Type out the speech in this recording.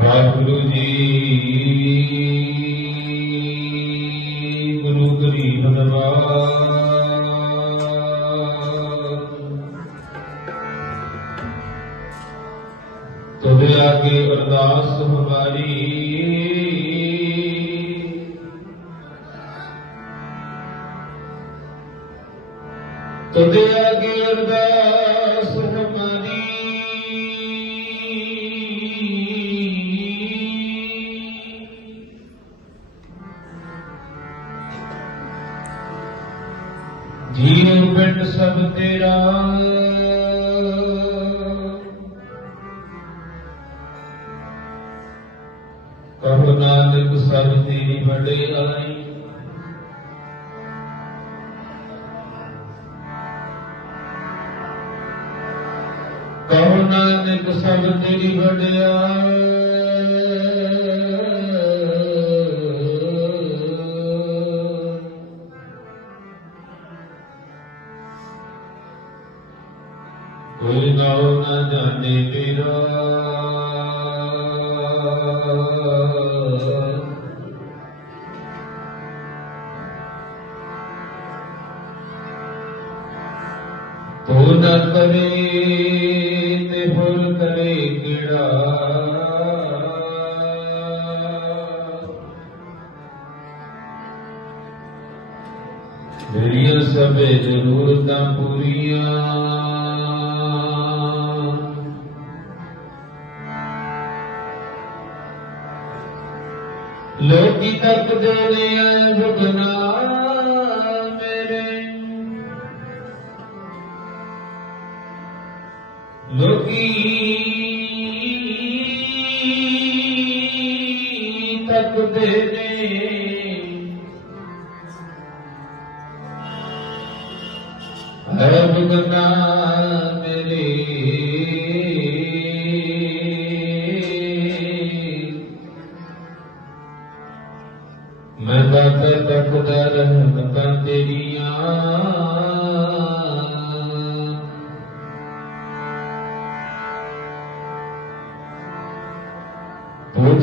ਵਾਹਿਗੁਰੂ ਜੀ। ਗੁਰੂ ਗਰੀਬ ਨਵਾਜ ਤੁਦੇ ਆਗੇ ਅਰਦਾਸ ਹਮਾਰੀ ਤੁਦੇ ਆਗੇ ਅਰਦਾਸ ਹਮਾਰੀ ਜੀਵ ਪਿੰਡ ਸਭ ਤੇਰਾ। ਕਹੋ ਨਾਨਕ ਸਭ ਤੇਰੀ ਵਡਿਆਈ। ਕਹੋ ਨਾਨਕ ਸਭ ਤੇਰੀ ਵਡਿਆਈ। ਕੋਈ ਨਾਉ ਨਾ ਜਾਣੇ ਮੇਰਾ। ਤੂੰ ਨਾ ਕਰੇ ਤੇ ਫੁੱਲ ਕਰੇ ਕਿਹੜਾ। ਮੇਰੀਆਂ ਸਭੇ ਜ਼ਰੂਰਤਾਂ ਪੂਰੀਆਂ। ਲੋਕੀ ਤੱਕ ਦੇ ਨੇ ਭੁਗਨਾ ਮੇਰੇ? ਲੋਕੀ ਤੱਕ ਦੇ ਨੇ। ਹੈ ਭੁਗਨਾ ਮੇਰੇ। ਮੈਂ ਦਾਤਾ ਤੱਕਦਾ ਰਹਿਮਤਾਂ ਤੇਰੀਆਂ